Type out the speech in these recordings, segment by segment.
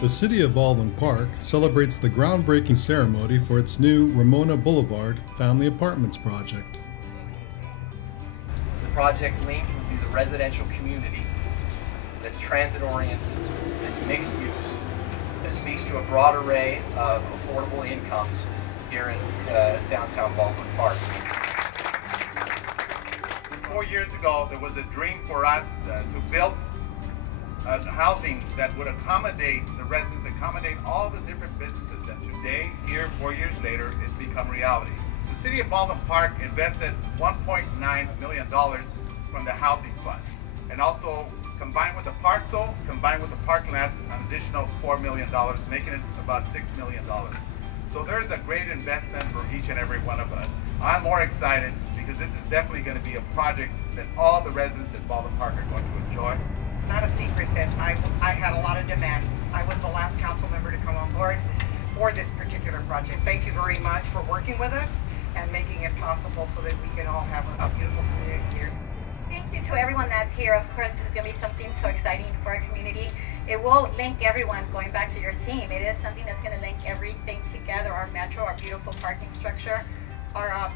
The City of Baldwin Park celebrates the groundbreaking ceremony for its new Ramona Boulevard Family Apartments project. The project link will be the residential community that's transit-oriented, that's mixed use, that speaks to a broad array of affordable incomes here in downtown Baldwin Park. 4 years ago, there was a dream for us to build housing that would accommodate the residents, accommodate all the different businesses, and today, here 4 years later, it's become reality. The City of Baldwin Park invested $1.9 million from the housing fund, and also combined with the parcel, combined with the parking lot, an additional $4 million, making it about $6 million. So there's a great investment for each and every one of us. I'm more excited because this is definitely going to be a project that all the residents in Baldwin Park are going to enjoy. It's not a secret that I had a lot of demands. I was the last council member to come on board for this particular project. Thank you very much for working with us and making it possible so that we can all have a beautiful community here. Thank you to everyone that's here. Of course, this is going to be something so exciting for our community. It will link everyone, going back to your theme. It is something that's going to link everything together, our metro, our beautiful parking structure, our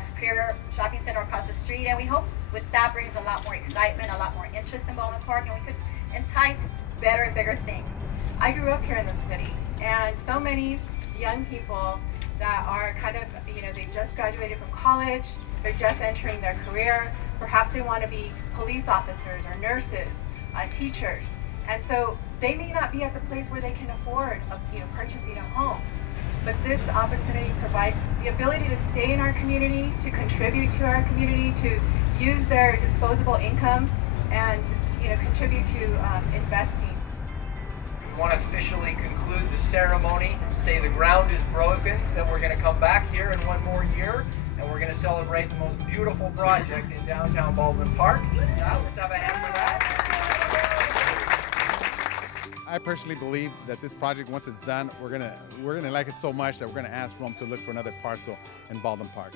Superior Shopping Center across the street, and we hope with that brings a lot more excitement, a lot more interest in Baldwin Park, and we could entice better and bigger things. I grew up here in the city, and so many young people that are kind of, they just graduated from college, they're just entering their career, perhaps they want to be police officers or nurses, teachers, and so they may not be at the place where they can afford purchasing a home. But this opportunity provides the ability to stay in our community, to contribute to our community, to use their disposable income, and contribute to investing. We want to officially conclude the ceremony, say the ground is broken, that we're going to come back here in one more year, and we're going to celebrate the most beautiful project in downtown Baldwin Park. Now, let's have a hand for that. I personally believe that this project, once it's done, we're gonna like it so much that we're gonna ask Rome to look for another parcel in Baldwin Park.